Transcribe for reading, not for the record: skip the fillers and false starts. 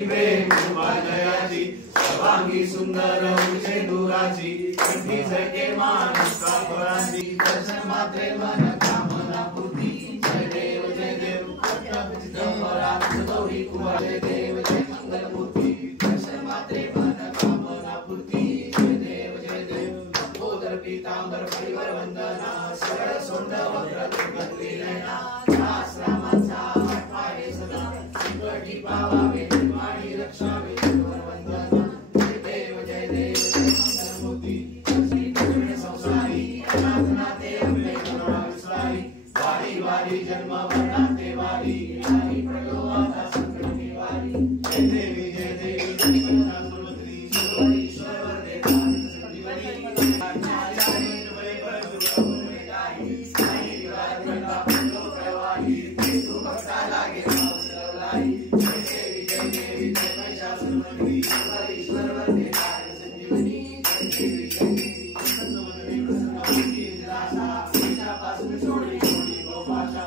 जयाची सर्वांगी सुंदर उंचे दुराची कंठी झळके मानसा फळांची दर्शन मात्रे मन कामना पूर्ती जय देव गौरी कुमार जय देव जय मंगल मूर्ती दर्शन मात्रे मन कामना पूर्ती जय देव गोदर पीतांबर परिवर वंदना सरळ सोंड वक्र तुंगली नयना दास रामाचा पाय सदा संकटी पावावे निर्माणी रक्षावे वंदना जय देव जय मंगल मूर्ती श्री पूर्ण संसारी अनाथनाथे अंबे करुणा विस्तारी वारी वारी जन्म वर्णाते वारी हरी प्रलो आता संकट निवारी जय देवी जय देवी सर्वत्री सर्वेश्वर वरदे संजीवनी आचार्य वै परगुरु गाई साई विवाद गंगा पंलो प्रवाही तू भक्ता लागे पावसलाई जय देवी जय महिषासुर मर्दिनी सर्वेश्वर वरदे संजीवनी जय देवी संतवदनी प्रसन्न होती निराशा पासून सोडली गोपाशा